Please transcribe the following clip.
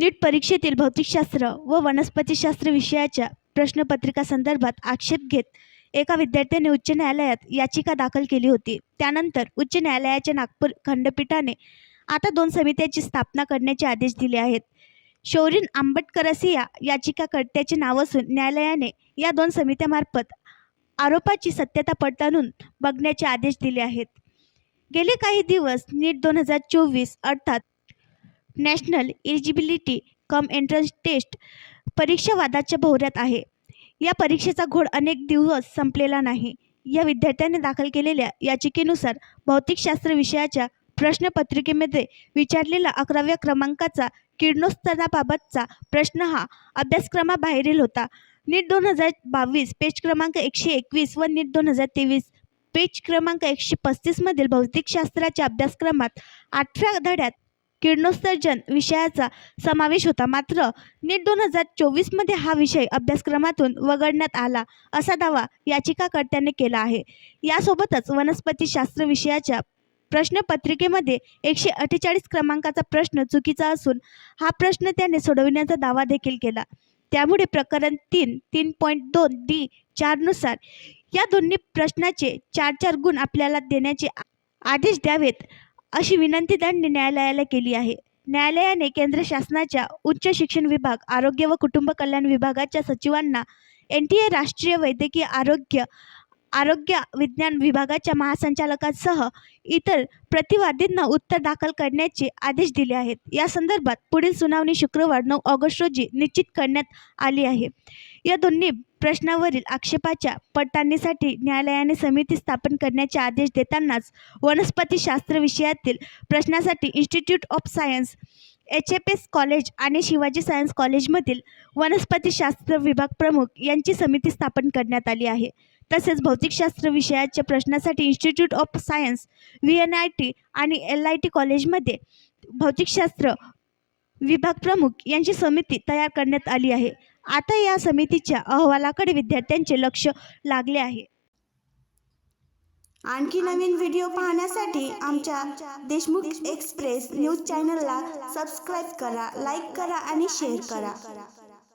नीट परीक्षेतील भौतिकशास्त्र व वनस्पतीशास्त्र विषयाच्या प्रश्नपत्रिकासंदर्भात आक्षेप घेत एका विद्यार्थ्याने उच्च न्यायालयात याचिका दाखल केली होती। त्यानंतर उच्च न्यायालयाच्या नागपूर खंडपीठाने आता 2 समित्यांची स्थापना करण्याचे आदेश दिले आहेत। शौरीन आंबटकरसी या याचिकाकर्त्याचे नाव असून न्यायालयाने या 2 समित्यांमार्फत आरोपाची सत्यता पडताळून बघण्याचे आदेश दिले आहेत। गेले काही दिवस नीट 2024 अर्थात national eligibility cum entrance test परीक्षा वादाच्या भोवऱ्यात आहे। या परीक्षेचा घोळ अनेक दिवस संपलेला नाही। या विद्यार्थ्याने दाखल केलेल्या याचिकेनुसार भौतिकशास्त्र विषयाच्या प्रश्नपत्रिकेमध्ये विचारलेला 11व्या क्रमांकाचा किरणोत्सर्गाबाबतचा प्रश्न हा अभ्यासक्रमाबाहेरील होता। नीट 2022 पेज क्रमांक 121 व नीट 2023 पेज क्रमांक 135 मधील भौतिकशास्त्राच्या अभ्यासक्रमात 8व्या धड्यात किरणोत्सर्जन विषयाचा समावेश होता। मात्र नीट 2024 मध्ये हा विषय अभ्यासक्रमातून वगळण्यात आला असा दावा याचिकाकर्त्याने केला आहे। यासोबतच वनस्पतीशास्त्र विषयाच्या प्रश्नपत्रिकेमध्ये 148 क्रमांकाचा प्रश्न चुकीचा असून हा प्रश्न त्याने सोडविण्याचा दावा देखील केला। त्यामुळे प्रकरण 3.2D4 नुसार या दोन्ही प्रश्नाचे 4 गुण आपल्याला देण्याचे आदेश द्यावेत अशी विनंती त्यांनी न्यायालयाला केली आहे। न्यायालयाने केंद्र शासनाच्या उच्च शिक्षण विभाग, आरोग्य व कुटुंब कल्याण विभागाच्या सचिवांना, NTA राष्ट्रीय वैद्यकीय आरोग्य विज्ञान विभागाच्या महासंचालकांसह इतर प्रतिवादींना उत्तर दाखल करण्याचे आदेश दिले आहेत। या संदर्भात पुढील सुनावणी शुक्रवार 9 ऑगस्ट रोजी निश्चित करण्यात आली आहे। या दोन्ही प्रश्नावरील आक्षेपाच्या पडताळणीसाठी न्यायालयाने समिती स्थापन करण्याचे आदेश देतानाच वनस्पतीशास्त्र विषयातील प्रश्नासाठी institute of science, HFS college आणि शिवाजी सायन्स कॉलेजमधील वनस्पतीशास्त्र विभाग प्रमुख यांची समिती स्थापन करण्यात आली आहे। तसेच भौतिकशास्त्र विषयाच्या प्रश्नासाठी इन्स्टिट्यूट ऑफ सायन्स, VNIT आणि LIT कॉलेजमध्ये भौतिकशास्त्र विभाग प्रमुख यांची समिती तयार करण्यात आली आहे। आता या समितीच्या अहवालाकडे विद्यार्थ्यांचे लक्ष लागले आहे। आणखी नवीन व्हिडिओ पाहण्यासाठी आमच्या देशमुख एक्सप्रेस न्यूज चॅनलला सबस्क्राईब करा, लाईक करा आणि शेअर करा।